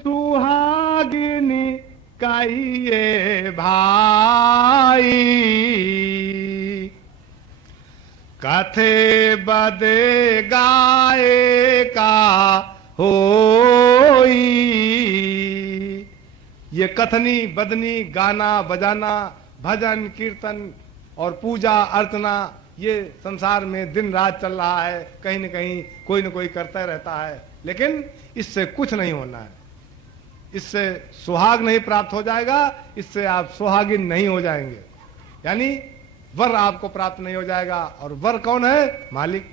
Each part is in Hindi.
सुहागिनी कहिए भाई, कथे बदे गाए का होई। ये कथनी बदनी, गाना बजाना, भजन कीर्तन और पूजा अर्चना, ये संसार में दिन रात चल रहा है, कहीं न कहीं कोई न कोई करता रहता है, लेकिन इससे कुछ नहीं होना है। इससे सुहाग नहीं प्राप्त हो जाएगा, इससे आप सुहागिन नहीं हो जाएंगे, यानी वर आपको प्राप्त नहीं हो जाएगा। और वर कौन है? मालिक।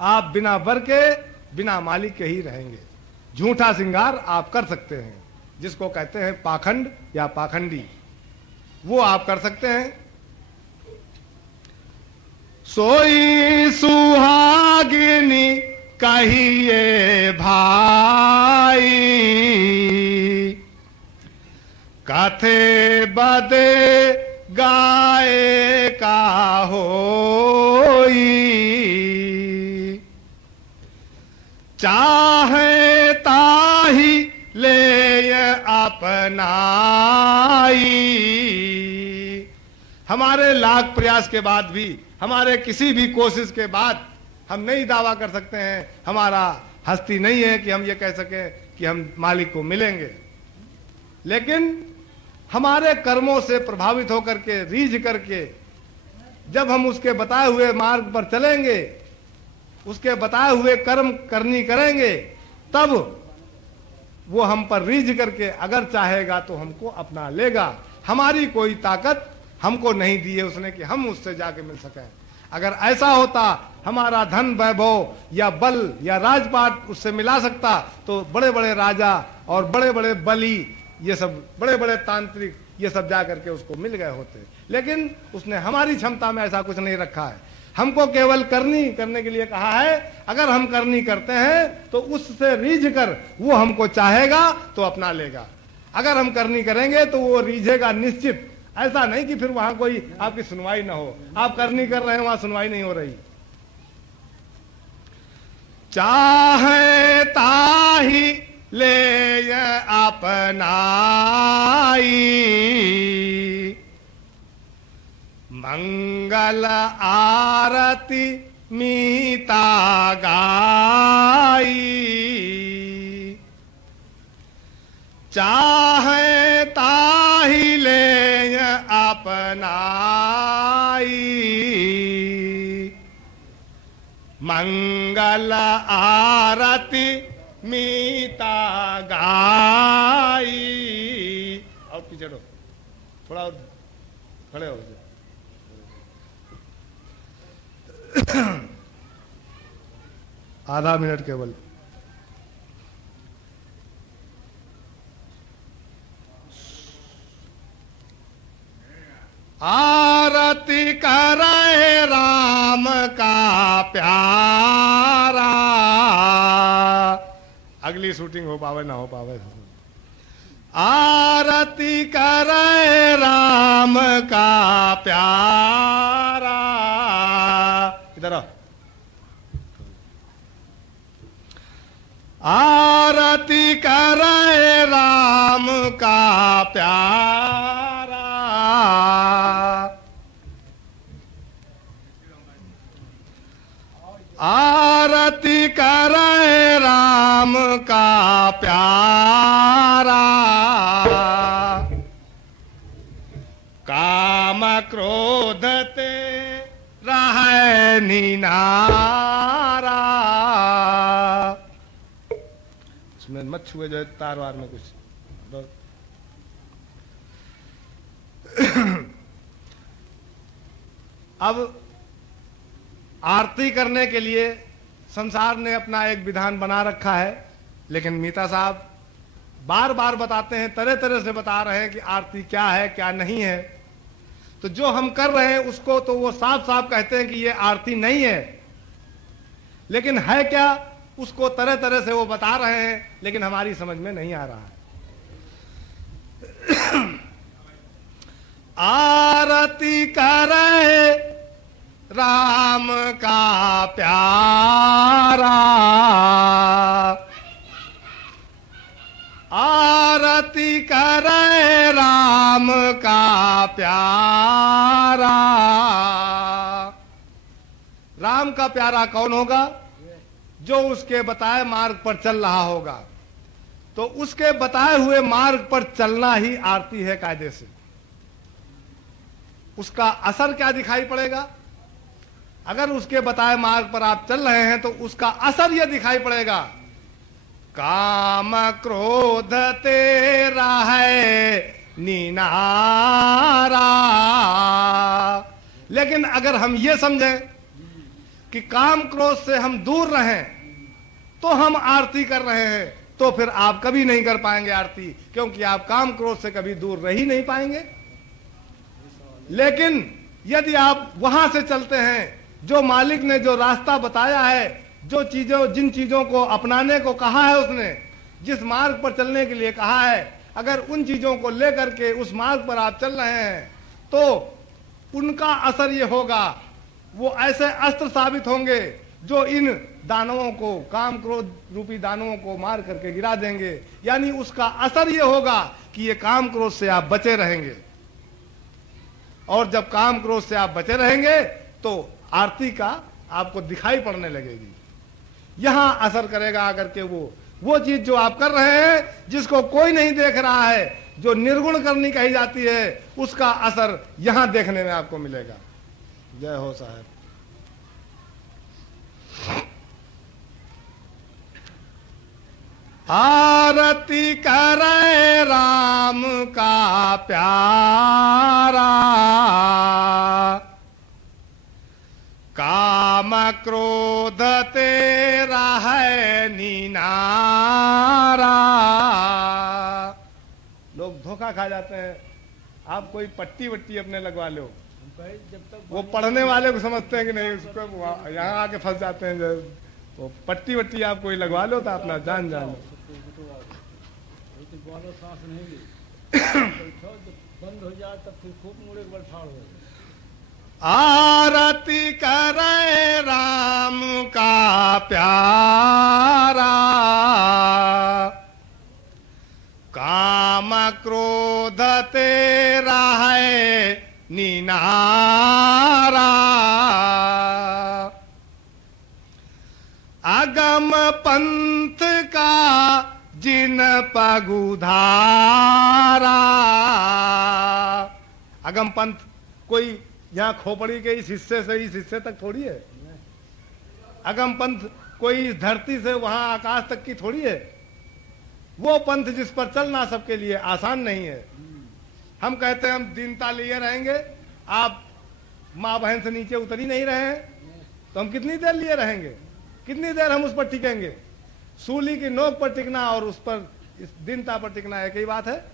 आप बिना वर के, बिना मालिक के ही रहेंगे। झूठा श्रृंगार आप कर सकते हैं, जिसको कहते हैं पाखंड या पाखंडी, वो आप कर सकते हैं। सोई सुहागिनी कहिए भाई, कथे बदे गाए का होई। चाहे ताही ले अपनाई। हमारे लाख प्रयास के बाद भी, हमारे किसी भी कोशिश के बाद हम नहीं दावा कर सकते हैं, हमारा हस्ती नहीं है कि हम ये कह सकें कि हम मालिक को मिलेंगे। लेकिन हमारे कर्मों से प्रभावित होकर के, रीझ करके, जब हम उसके बताए हुए मार्ग पर चलेंगे, उसके बताए हुए कर्म करनी करेंगे, तब वो हम पर रीझ करके अगर चाहेगा तो हमको अपना लेगा। हमारी कोई ताकत हमको नहीं दी है उसने कि हम उससे जाके मिल सकें। अगर ऐसा होता, हमारा धन वैभव या बल या राजपाट उससे मिला सकता, तो बड़े बड़े राजा और बड़े बड़े बली, ये सब बड़े बड़े तांत्रिक, ये सब जा करके उसको मिल गए होते। लेकिन उसने हमारी क्षमता में ऐसा कुछ नहीं रखा है। हमको केवल करनी करने के लिए कहा है। अगर हम करनी करते हैं तो उससे रीझ कर वो हमको चाहेगा तो अपना लेगा। अगर हम करनी करेंगे तो वो रीझेगा निश्चित। ऐसा नहीं कि फिर वहां कोई आपकी सुनवाई ना हो। आप करनी कर रहे हैं, वहां सुनवाई नहीं हो रही। चाहे ताही ले अपनाई, मंगल आरती मीता गाई। चाहे ताही ले अपनाई, मंगल आरती मीता गाई। और पीछे लो, थोड़ा और खड़े हो जाओ। आधा मिनट केवल। आरती करे राम का प्यारा। अगली शूटिंग हो पावे ना हो पावे। आरती करे राम का प्यारा। इधर आओ। आरती करे राम का प्यारा। आरती करे राम का प्यारा। काम क्रोध ते रहे निनारा। इसमें मत छुए जो तार वार में कुछ। अब आरती करने के लिए संसार ने अपना एक विधान बना रखा है, लेकिन मीता साहब बार बार बताते हैं, तरह तरह से बता रहे हैं कि आरती क्या है क्या नहीं है। तो जो हम कर रहे हैं उसको तो वो साफ साफ कहते हैं कि ये आरती नहीं है, लेकिन है क्या उसको तरह तरह से वो बता रहे हैं, लेकिन हमारी समझ में नहीं आ रहा है। आरती करे राम का प्यारा। प्यारा। राम का प्यारा कौन होगा? जो उसके बताए मार्ग पर चल रहा होगा। तो उसके बताए हुए मार्ग पर चलना ही आरती है कायदे से। उसका असर क्या दिखाई पड़ेगा? अगर उसके बताए मार्ग पर आप चल रहे हैं तो उसका असर यह दिखाई पड़ेगा, काम क्रोध तेरा है नीनारा। लेकिन अगर हम ये समझें कि काम क्रोध से हम दूर रहें तो हम आरती कर रहे हैं, तो फिर आप कभी नहीं कर पाएंगे आरती, क्योंकि आप काम क्रोध से कभी दूर रह ही नहीं पाएंगे। लेकिन यदि आप वहां से चलते हैं, जो मालिक ने जो रास्ता बताया है, जिन चीजों को अपनाने को कहा है, उसने जिस मार्ग पर चलने के लिए कहा है, अगर उन चीजों को लेकर के उस मार्ग पर आप चल रहे हैं तो उनका असर ये होगा, वो ऐसे अस्त्र साबित होंगे जो इन दानवों को, काम क्रोध रूपी दानवों को मार करके गिरा देंगे। यानी उसका असर ये होगा कि ये काम क्रोध से आप बचे रहेंगे, और जब काम क्रोध से आप बचे रहेंगे तो आरती का आपको दिखाई पड़ने लगेगी। यहां असर करेगा अगर के वो चीज जो आप कर रहे हैं, जिसको कोई नहीं देख रहा है, जो निर्गुण करनी कही जाती है, उसका असर यहां देखने में आपको मिलेगा। जय हो साहब। आरती करे राम का प्यारा, काम क्रोध तेरा है नीनारा। लोग धोखा खा जाते हैं। आप कोई पट्टी वट्टी अपने लगवा लो, वो पढ़ने वाले को समझते हैं कि नहीं, उसको यहाँ आके फंस जाते हैं। जब वो पट्टी वट्टी आप कोई लगवा लो तो अपना जान लो। बंद हो जाए तब फिर खूब मुड़े के बल ठाड़ हो। आरती करे राम का प्यारा, काम क्रोध तेरा है नीनारा। अगम पंथ का जिन पगुधारा। अगम पंथ कोई यहाँ खोपड़ी के इस हिस्से से इस हिस्से तक थोड़ी है। अगम पंथ कोई इस धरती से वहां आकाश तक की थोड़ी है। वो पंथ जिस पर चलना सबके लिए आसान नहीं है। हम कहते हैं हम दीनता लिए रहेंगे, आप माँ बहन से नीचे उतर ही नहीं रहे हैं, तो हम कितनी देर लिए रहेंगे? कितनी देर हम उस पर टिकेंगे? सूली की नोक पर टिकना और उस पर इस दीनता पर टिकना एक ही बात है।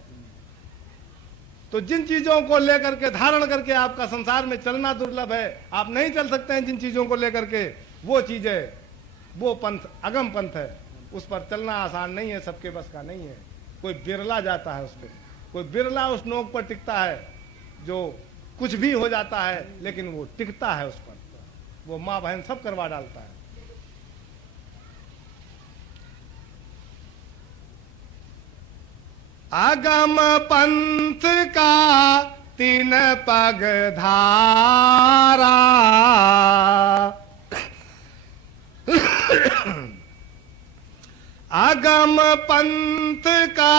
तो जिन चीजों को लेकर के धारण करके आपका संसार में चलना दुर्लभ है, आप नहीं चल सकते हैं जिन चीजों को लेकर के, वो चीजें, वो पंथ अगम पंथ है। उस पर चलना आसान नहीं है, सबके बस का नहीं है। कोई बिरला जाता है उस पर, कोई बिरला उस नोक पर टिकता है, जो कुछ भी हो जाता है लेकिन वो टिकता है उस पर। वो माँ बहन सब करवा डालता है। अगम पंथ का तीन पग धारा। अगम पंथ का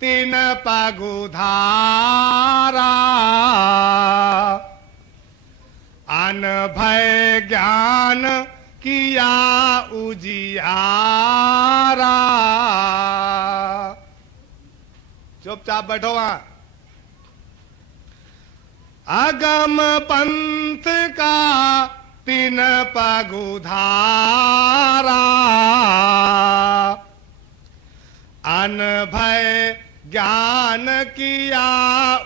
तीन पगु धारा। अनभय ज्ञान किया उजियारा। चुपचाप बैठो वहां। अगम पंथ का तीन पगु धारा। अनभय ज्ञान किया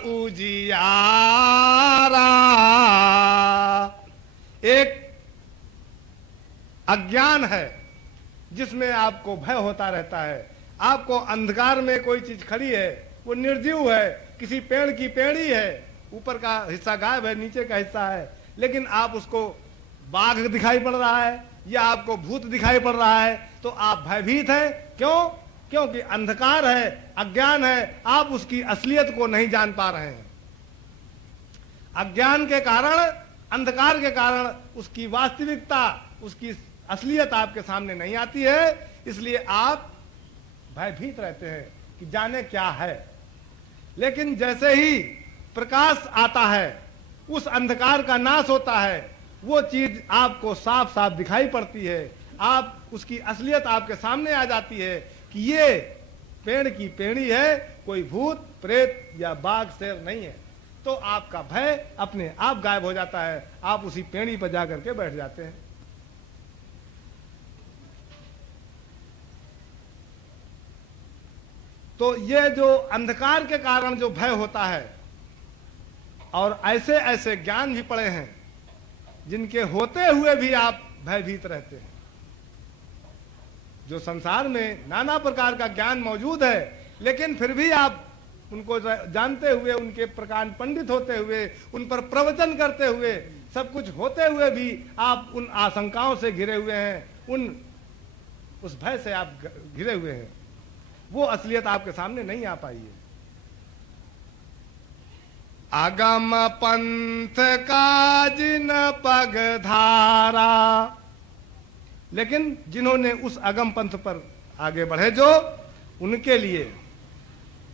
उजियारा। एक अज्ञान है जिसमें आपको भय होता रहता है। आपको अंधकार में कोई चीज खड़ी है, वो निर्जीव है, किसी पेड़ की पेड़ी है, ऊपर का हिस्सा गायब है, नीचे का हिस्सा है, लेकिन आप उसको बाघ दिखाई पड़ रहा है या आपको भूत दिखाई पड़ रहा है, तो आप भयभीत हैं। क्यों? क्योंकि अंधकार है, अज्ञान है, आप उसकी असलियत को नहीं जान पा रहे हैं। अज्ञान के कारण, अंधकार के कारण उसकी वास्तविकता, उसकी असलियत आपके सामने नहीं आती है। इसलिए आप भयभीत रहते हैं कि जाने क्या है। लेकिन जैसे ही प्रकाश आता है, उस अंधकार का नाश होता है, वो चीज आपको साफ साफ दिखाई पड़ती है। आप उसकी असलियत आपके सामने आ जाती है कि ये पेड़ की पेड़ी है, कोई भूत प्रेत या बाघ शेर नहीं है। तो आपका भय अपने आप गायब हो जाता है। आप उसी पेड़ी पर जाकर के बैठ जाते हैं। तो ये जो अंधकार के कारण जो भय होता है, और ऐसे ऐसे ज्ञान भी पड़े हैं जिनके होते हुए भी आप भयभीत रहते हैं। जो संसार में नाना प्रकार का ज्ञान मौजूद है, लेकिन फिर भी आप उनको जानते हुए, उनके प्रकांड पंडित होते हुए, उन पर प्रवचन करते हुए, सब कुछ होते हुए भी आप उन आशंकाओं से घिरे हुए हैं, उस भय से आप घिरे हुए हैं। वो असलियत आपके सामने नहीं आ पाई है। अगम पंथ का जिन पग धारा, लेकिन जिन्होंने उस अगम पंथ पर आगे बढ़े, जो उनके लिए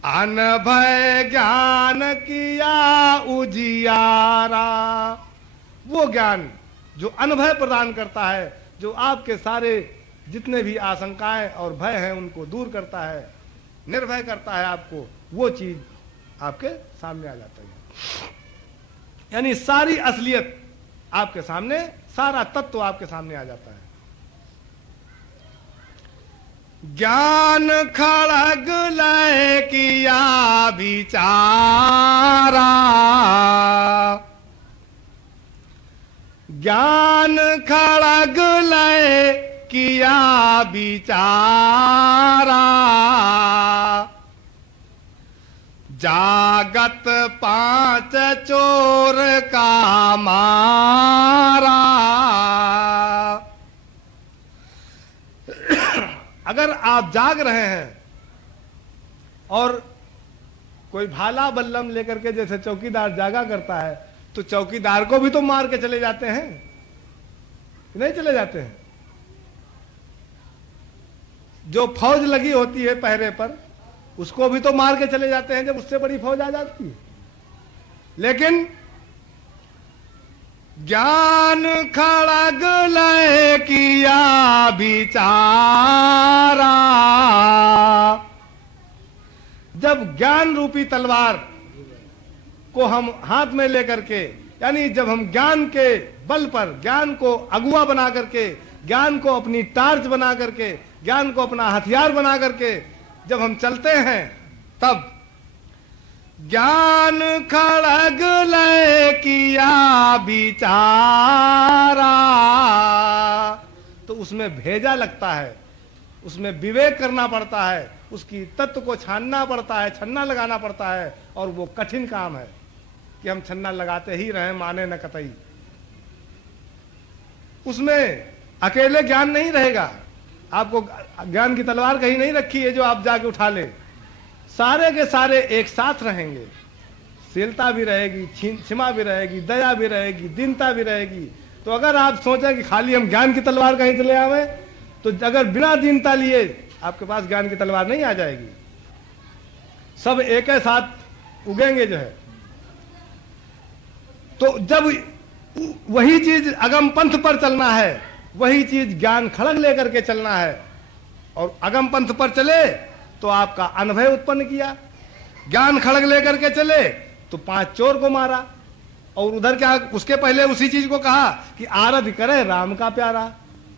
अनभय ज्ञान किया उजियारा, वो ज्ञान जो अनभय प्रदान करता है, जो आपके सारे जितने भी आशंकाएं और भय हैं उनको दूर करता है, निर्भय करता है आपको, वो चीज आपके सामने आ जाता है। यानी सारी असलियत आपके सामने, सारा तत्व आपके सामने आ जाता है। ज्ञान खड़ग लय किया विचारा, ज्ञान खड़ग लय किया विचारा, जागत पांच चोर का मारा। अगर आप जाग रहे हैं और कोई भाला बल्लम लेकर के जैसे चौकीदार जागा करता है, तो चौकीदार को भी तो मार के चले जाते हैं, नहीं चले जाते हैं? जो फौज लगी होती है पहरे पर, उसको भी तो मार के चले जाते हैं जब उससे बड़ी फौज आ जाती है। लेकिन ज्ञान खड़ग लय किया विचारा, जब ज्ञान रूपी तलवार को हम हाथ में लेकर के, यानी जब हम ज्ञान के बल पर, ज्ञान को अगुआ बना करके, ज्ञान को अपनी टार्च बना करके, ज्ञान को अपना हथियार बना करके जब हम चलते हैं, तब ज्ञान खड़ग लय किया विचारा, तो उसमें भेजा लगता है, उसमें विवेक करना पड़ता है, उसकी तत्व को छानना पड़ता है, छन्ना लगाना पड़ता है। और वो कठिन काम है कि हम छन्ना लगाते ही रहें, माने न कतई। उसमें अकेले ज्ञान नहीं रहेगा। आपको ज्ञान की तलवार कहीं नहीं रखी है जो आप जाके उठा ले, सारे के सारे एक साथ रहेंगे। शीलता भी रहेगी, क्षमा भी रहेगी, दया भी रहेगी, दीनता भी रहेगी। तो अगर आप सोचें कि खाली हम ज्ञान की तलवार कहीं चले आवे, तो अगर बिना दीनता लिए आपके पास ज्ञान की तलवार नहीं आ जाएगी। सब एक ही साथ उगेंगे जो है। तो जब वही चीज अगम पंथ पर चलना है, वही चीज ज्ञान खड़ग लेकर के चलना है। और अगम पंथ पर चले तो आपका अनभय उत्पन्न किया, ज्ञान खड़ग लेकर के चले तो 5 चोर को मारा। और उधर क्या, उसके पहले उसी चीज को कहा कि आराध्य करे राम का प्यारा,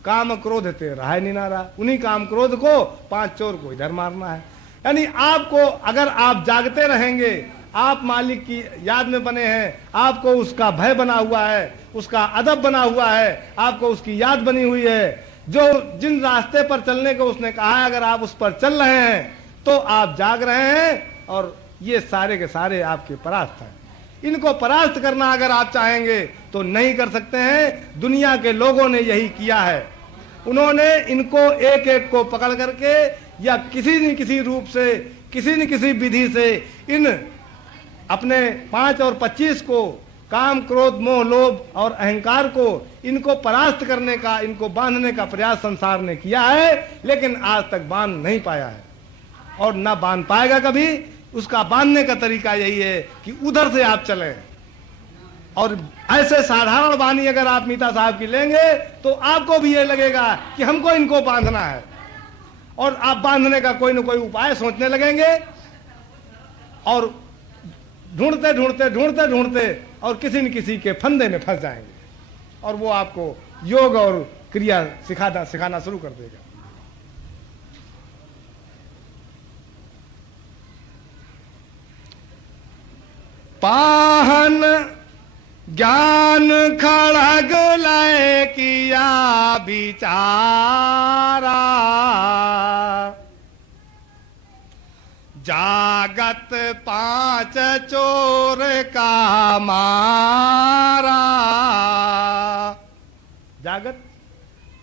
काम क्रोध ते रहा निनारा। उन्हीं काम क्रोध को 5 चोर को इधर मारना है। यानी आपको, अगर आप जागते रहेंगे, आप मालिक की याद में बने हैं, आपको उसका भय बना हुआ है, उसका अदब बना हुआ है, आपको उसकी याद बनी हुई है, जो जिन रास्ते पर चलने को उसने कहा है, अगर आप उस पर चल रहे हैं तो आप जाग रहे हैं। और ये सारे के सारे आपके परास्त हैं। इनको परास्त करना अगर आप चाहेंगे तो नहीं कर सकते हैं। दुनिया के लोगों ने यही किया है। उन्होंने इनको एक एक को पकड़ करके या किसी न किसी रूप से, किसी न किसी विधि से इन अपने 5 और 25 को काम, क्रोध, मोह, लोभ और अहंकार को, इनको परास्त करने का, इनको बांधने का प्रयास संसार ने किया है, लेकिन आज तक बांध नहीं पाया है और ना बांध पाएगा कभी। उसका बांधने का तरीका यही है कि उधर से आप चलें। और ऐसे साधारण वाणी अगर आप मीता साहब की लेंगे तो आपको भी ये लगेगा कि हमको इनको बांधना है, और आप बांधने का कोई ना कोई उपाय सोचने लगेंगे, और ढूंढते ढूंढते ढूंढते ढूंढते और किसी न किसी के फंदे में फंस जाएंगे, और वो आपको योग और क्रिया सिखाना शुरू कर देगा। पाहन ज्ञान खड़ग लय किया बिचारा, जागत पांच चोर का मारा। जागत,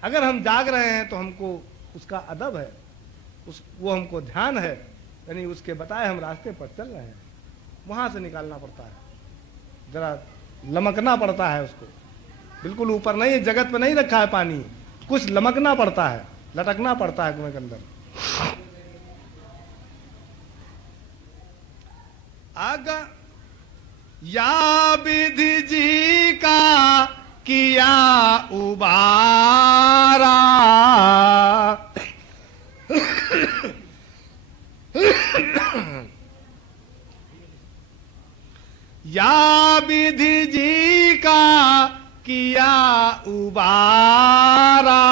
अगर हम जाग रहे हैं तो हमको उसका अदब है, वो हमको ध्यान है, यानी उसके बताए हम रास्ते पर चल रहे हैं, वहां से निकालना पड़ता है, जरा लमकना पड़ता है उसको। बिल्कुल ऊपर नहीं, जगत पे नहीं रखा है पानी, कुछ लमकना पड़ता है, लटकना पड़ता है कुएं के अंदर। अगर या विधि जी का किया उबारा, या विधि जी का किया उबारा,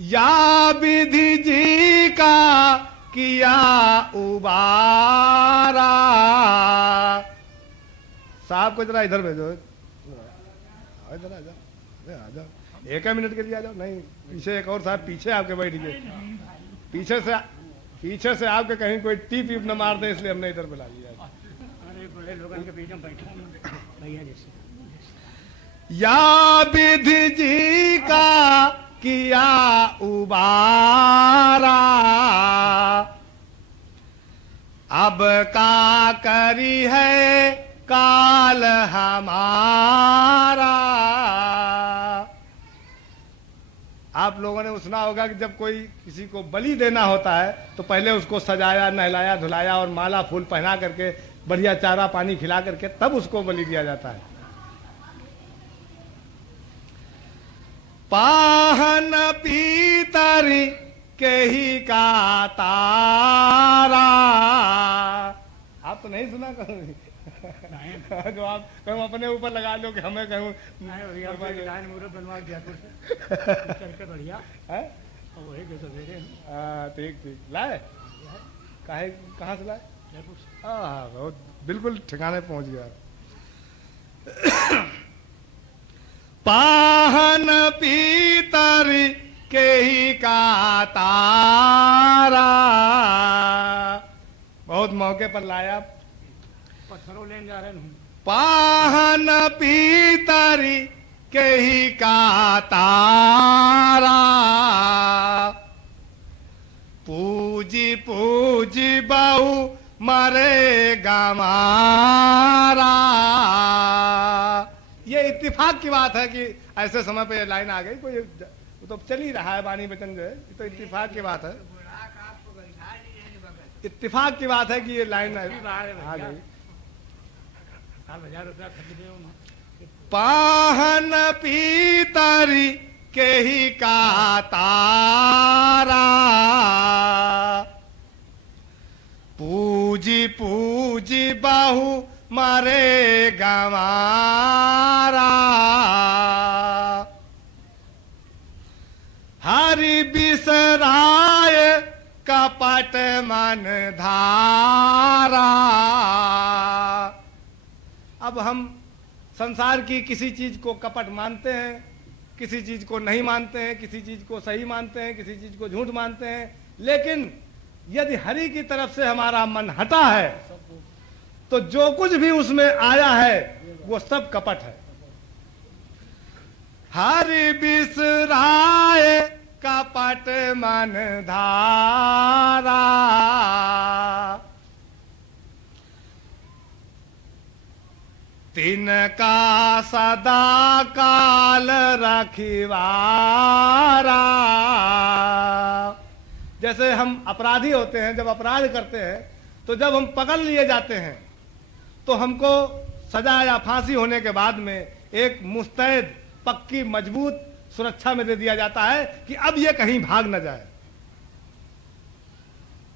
या विधि जी का किया उबारा। साहब को जरा इधर भेजो, इधर आ जाओ, 1 मिनट के लिए आ जाओ। नहीं, पीछे एक और साहब पीछे आपके बैठ गए, पीछे से आपके कहीं कोई टीप वीप न मार दे, इसलिए हमने इधर बुला लिया। अरे बड़े लोगों के बीच में बैठा हूं भैया जैसे। या विधि जी का किया उबारा, अब का करी है काल हमारा। आप लोगों ने सुना होगा कि जब कोई किसी को बलि देना होता है तो पहले उसको सजाया, नहलाया, धुलाया और माला फूल पहना करके, बढ़िया चारा पानी खिला करके तब उसको बलि दिया जाता है। पाहन पीतरी के ही का तारा। आप तो नहीं सुना कभी? जो आप कहूँ अपने ऊपर लगा लो कि हमें कहूँ बनवा दिया करके बढ़िया है, वही जो सवेरे। ठीक ठीक लाए, कहाँ से लाए? हाँ, बहुत बिल्कुल ठिकाने पहुंच गया। पाहन पीतर के ही का तारा, बहुत मौके पर लाया। पत्थरों लेने जा रहे हैं। पाहन पीतर के ही का तारा, पूजी पूजी बहु मरे गमारा। ये इत्तेफाक की बात है कि ऐसे समय पे ये लाइन आ गई, कोई तो चल ही रहा है वाणी वचन जो है, ये तो इत्तेफाक की बात है, इत्तेफाक की बात है कि ये लाइन आ गई। 1000 रुपया खर्च दे। पाहन पीतरी के ही का तारा, पूजी पूजी बहु मरे गमारा। हरि बिसराय कपट मन धारा। अब हम संसार की किसी चीज को कपट मानते हैं, किसी चीज को नहीं मानते हैं, किसी चीज को सही मानते हैं, किसी चीज को झूठ मानते हैं, लेकिन यदि हरि की तरफ से हमारा मन हटा है तो जो कुछ भी उसमें आया है वो सब कपट है। हरि बिसराय कपट मन धारा, तिनका सदा काल रखिवारा। जैसे हम अपराधी होते हैं, जब अपराध करते हैं तो जब हम पकड़ लिए जाते हैं तो हमको सजा या फांसी होने के बाद में एक मुस्तैद पक्की मजबूत सुरक्षा में दे दिया जाता है कि अब ये कहीं भाग न जाए।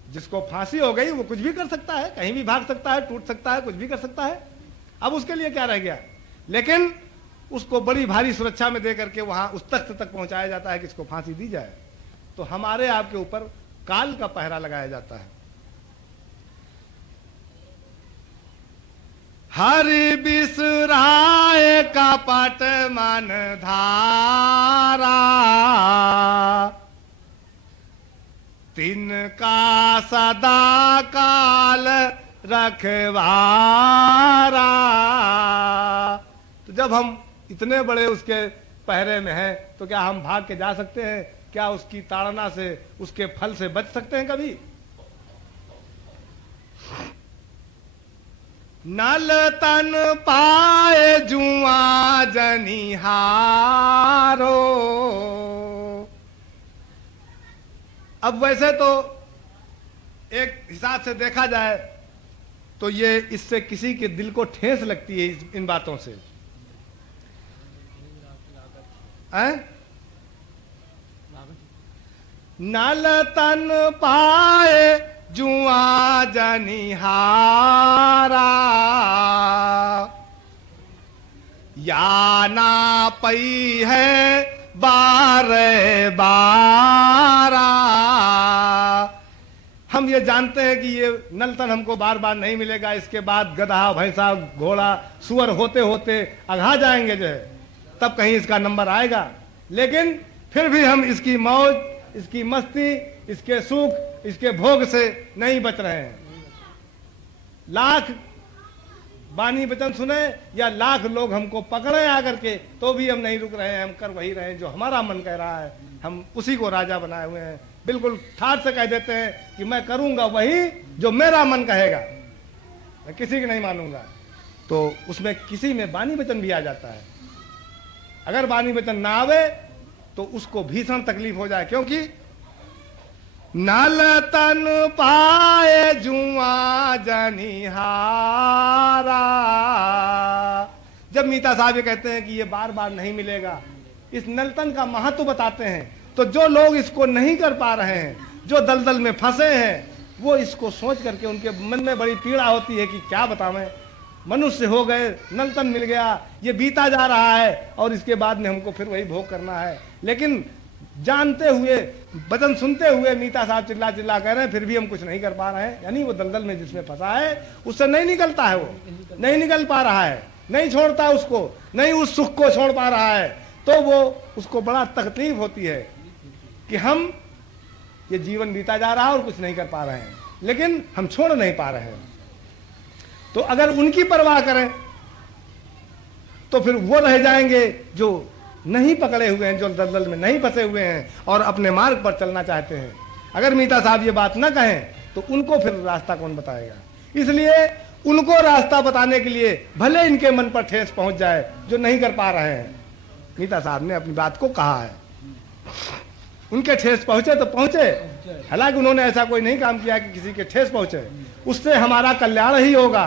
जिसको फांसी हो गई वो कुछ भी कर सकता है, कहीं भी भाग सकता है, टूट सकता है, कुछ भी कर सकता है। अब उसके लिए क्या रह गया? लेकिन उसको बड़ी भारी सुरक्षा में दे करके वहां उस तख्त तक पहुंचाया जाता है कि इसको फांसी दी जाए। तो हमारे आपके ऊपर काल का पहरा लगाया जाता है। हरि बिसराए कपट मन धारा, तिनका सदा काल रखवारा। तो जब हम इतने बड़े उसके पहरे में हैं तो क्या हम भाग के जा सकते हैं? क्या उसकी ताड़ना से, उसके फल से बच सकते हैं कभी? नल तन पाए जुआ जनिहारो। अब वैसे तो एक हिसाब से देखा जाए तो ये इससे किसी के दिल को ठेस लगती है इन बातों से। नल तन पाए जुआ जनिहारा, या ना पई है बारे बारा। हम ये जानते हैं कि ये नलतन हमको बार बार नहीं मिलेगा। इसके बाद गधा, भैंसा, घोड़ा, सुअर होते होते अघा जाएंगे जो है, तब कहीं इसका नंबर आएगा। लेकिन फिर भी हम इसकी मौज, इसकी मस्ती, इसके सुख, इसके भोग से नहीं बच रहे हैं। लाख बानी वचन सुने या लाख लोग हमको पकड़े आकर के, तो भी हम नहीं रुक रहे हैं। हम कर वही रहे हैं जो हमारा मन कह रहा है। हम उसी को राजा बनाए हुए हैं। बिल्कुल ठाठ से कह देते हैं कि मैं करूंगा वही जो मेरा मन कहेगा, मैं किसी की नहीं मानूंगा। तो उसमें किसी में बानी वचन भी आ जाता है। अगर बानी वचन ना आवे तो उसको भीषण तकलीफ हो जाए, क्योंकि नल तन पाए जुआ जनिहारा। जब मीता साहब ये कहते हैं कि ये बार बार नहीं मिलेगा, इस नलतन का महत्व बताते हैं, तो जो लोग इसको नहीं कर पा रहे हैं, जो दलदल में फंसे हैं, वो इसको सोच करके उनके मन में बड़ी पीड़ा होती है कि क्या बतावें, मनुष्य हो गए, नलतन मिल गया, ये बीता जा रहा है और इसके बाद में हमको फिर वही भोग करना है। लेकिन जानते हुए, वचन सुनते हुए मीता साहब चिल्ला चिल्ला कह रहे हैं, फिर भी हम कुछ नहीं कर पा रहे हैं। यानी वो दलदल में जिसमें फंसा है उससे नहीं निकलता है, वो नहीं निकल पा रहा है, नहीं छोड़ता उसको, नहीं उस सुख को छोड़ पा रहा है। तो वो उसको बड़ा तकलीफ होती है कि हम ये जीवन बीता जा रहा है और कुछ नहीं कर पा रहे हैं, लेकिन हम छोड़ नहीं पा रहे हैं। तो अगर उनकी परवाह करें तो फिर वो रह जाएंगे जो नहीं पकड़े हुए हैं, जो दलदल में नहीं फंसे हुए हैं और अपने मार्ग पर चलना चाहते हैं। अगर मीता साहब ये बात ना कहें तो उनको फिर रास्ता कौन बताएगा? इसलिए उनको रास्ता बताने के लिए भले इनके मन पर ठेस पहुंच जाए जो नहीं कर पा रहे हैं। मीता साहब ने अपनी बात को कहा है, उनके ठेस पहुंचे तो पहुंचे। हालांकि उन्होंने ऐसा कोई नहीं काम किया कि किसी के ठेस पहुंचे। उससे हमारा कल्याण ही होगा,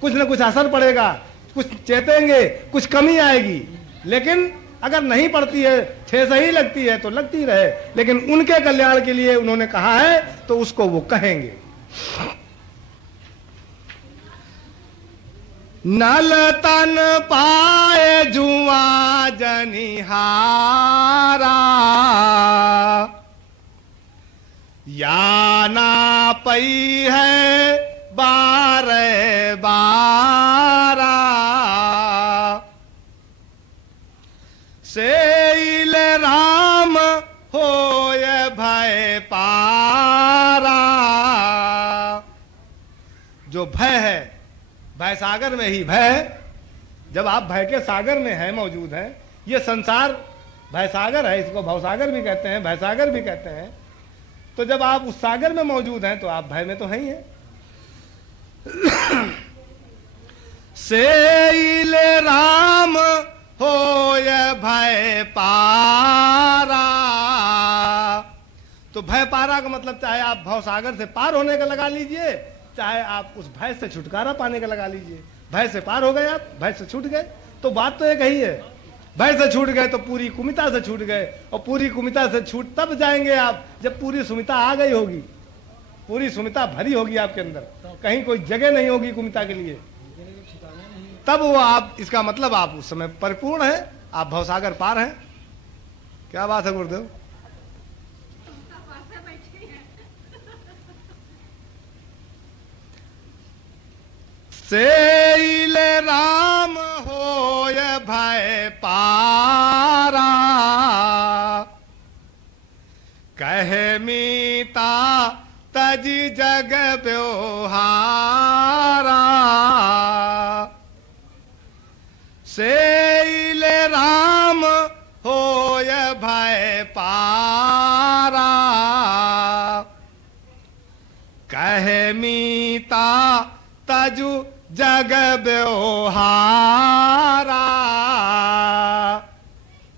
कुछ न कुछ असर पड़ेगा, कुछ चेतेंगे, कुछ कमी आएगी। लेकिन अगर नहीं पड़ती है, ठेस ही लगती है तो लगती रहे, लेकिन उनके कल्याण के लिए उन्होंने कहा है तो उसको वो कहेंगे। नल तन पाए जुआ जनिहारा, या ना पई है बारे बारा। सेल राम होय भय पारा। जो भय है, भय सागर में ही भय। जब आप भय के सागर में हैं, मौजूद हैं, ये संसार भय सागर है, इसको भवसागर भी कहते हैं, भय सागर भी कहते हैं। तो जब आप उस सागर में मौजूद हैं तो आप भय में तो हैं ही हैं। से ले राम होय भय पारा। तो भय पारा का मतलब चाहे आप भवसागर से पार होने का लगा लीजिए, चाहे आप उस भय से छुटकारा पाने का लगा लीजिए। भय से पार हो गए, आप भय से छूट गए, तो बात तो एक ही है। भय से छूट गए तो पूरी कुमिता से छूट गए, और पूरी कुमिता से छूट तब जाएंगे आप जब पूरी सुमिता आ गई होगी, पूरी सुमिता भरी होगी आपके अंदर, कहीं कोई जगह नहीं होगी कुमिता के लिए, तब वो आप, इसका मतलब आप उस समय परिपूर्ण है, आप भवसागर पार हैं। क्या बात है गुरुदेव। से ले राम होय भय पारा, कहे मीता तजी जग व्यवहारा। से ले राम होय भय पारा, कहे मीता तजु जग व्यवहारा।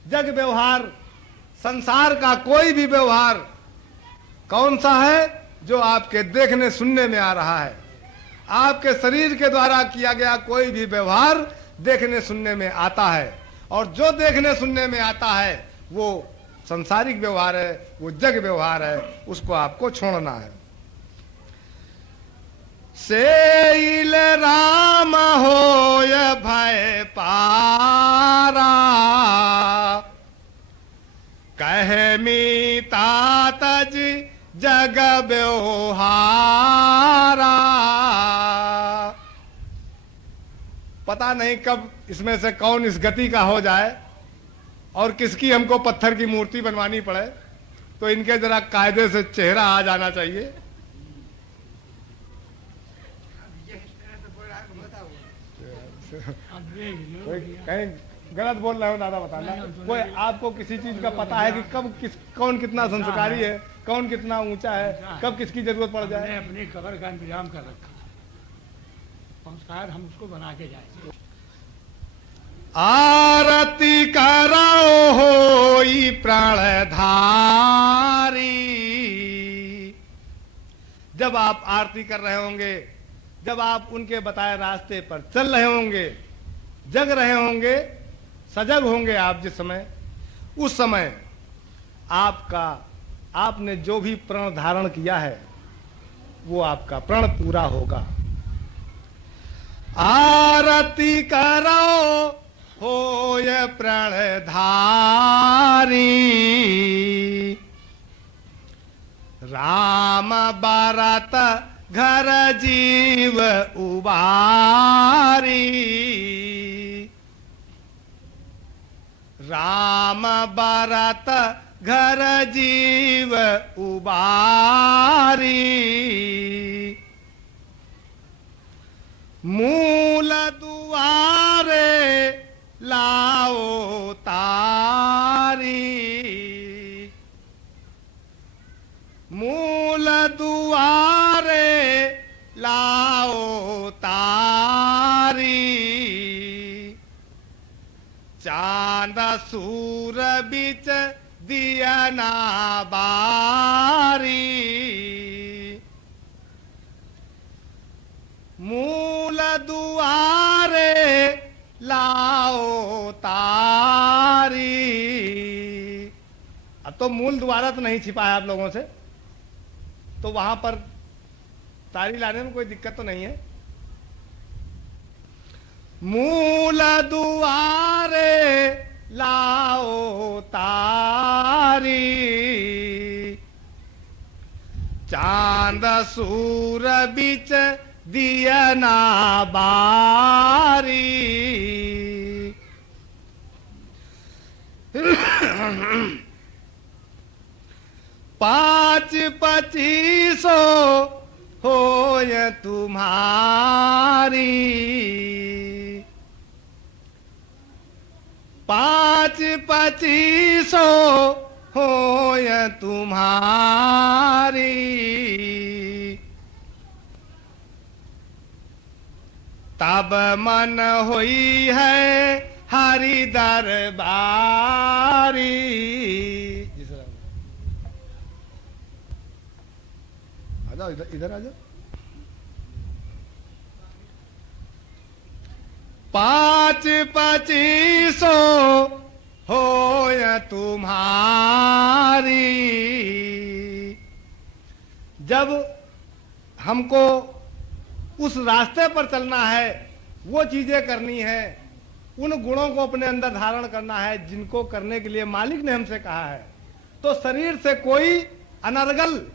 जग व्यवहार, संसार का कोई भी व्यवहार कौन सा है? जो आपके देखने सुनने में आ रहा है। आपके शरीर के द्वारा किया गया कोई भी व्यवहार देखने सुनने में आता है, और जो देखने सुनने में आता है वो संसारिक व्यवहार है, वो जग व्यवहार है, उसको आपको छोड़ना है। से ले राम होय भय पारा, कहे मीता तज जग व्यवहारा। पता नहीं कब इसमें से कौन इस गति का हो जाए और किसकी हमको पत्थर की मूर्ति बनवानी पड़े, तो इनके जरा कायदे से चेहरा आ जाना चाहिए। कोई कहीं गलत बोल रहे हो दादा, बताना। कोई आपको किसी चीज का पता है कि कब कौन कितना संस्कारी है, कौन कितना ऊंचा है, कब किसकी जरूरत पड़ जाए? हमने अपनी कब्र का इंतजाम कर रखा, संस्कार हम उसको बना के जाएंगे। आरती करो होई प्राणधारी। जब आप आरती कर रहे होंगे, जब आप उनके बताए रास्ते पर चल रहे होंगे, जग रहे होंगे, सजग होंगे आप जिस समय, उस समय आपने जो भी प्रण धारण किया है वो आपका प्रण पूरा होगा। आरती करो होय प्रणधारी, राम बरत घर जीव उबारी। राम बरत घर जीव उबारी। मूल दुआरे लाओ तारी। मूल दुआरे लाओ तारी। चांद सूर बिच दिया ना बारी। मूल दुआरे लाओ तारी। अब तो मूल द्वारा तो नहीं छिपा है आप लोगों से, तो वहां पर तारी लाने में कोई दिक्कत तो नहीं है। मूल दुआरे लाओ तारी। चांद सूर बिच दिया ना बारी। पाँच पचीसो होय तुम्हारी। पाँच पचीसो होय तुम्हारी। तब मन होई है हरि दरबारी। आ जाओ इधर आ जाओ। 5-25 हो या तुम्हारी। जब हमको उस रास्ते पर चलना है, वो चीजें करनी है, उन गुणों को अपने अंदर धारण करना है जिनको करने के लिए मालिक ने हमसे कहा है, तो शरीर से कोई अनर्गल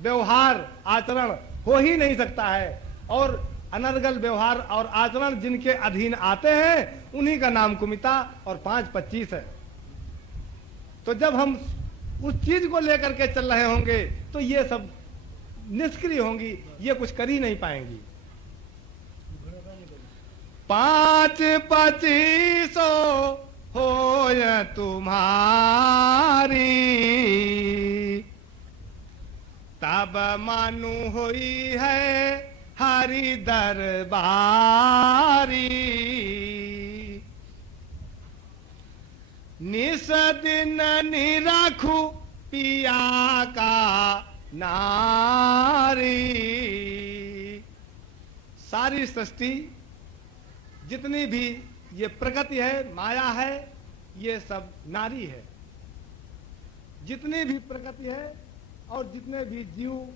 व्यवहार आचरण हो ही नहीं सकता है। और अनर्गल व्यवहार और आचरण जिनके अधीन आते हैं उन्हीं का नाम कुमिता और 5-25 है। तो जब हम उस चीज को लेकर के चल रहे होंगे तो ये सब निष्क्रिय होंगी, ये कुछ कर ही नहीं पाएंगी। 5-25 हो तुम्हारी, तब मानू हुई है हरि दरबारी। निस दिन निरखू पिया का नारी। सारी सृष्टि जितनी भी ये प्रकृति है, माया है, ये सब नारी है। जितनी भी प्रकृति है और जितने भी जीव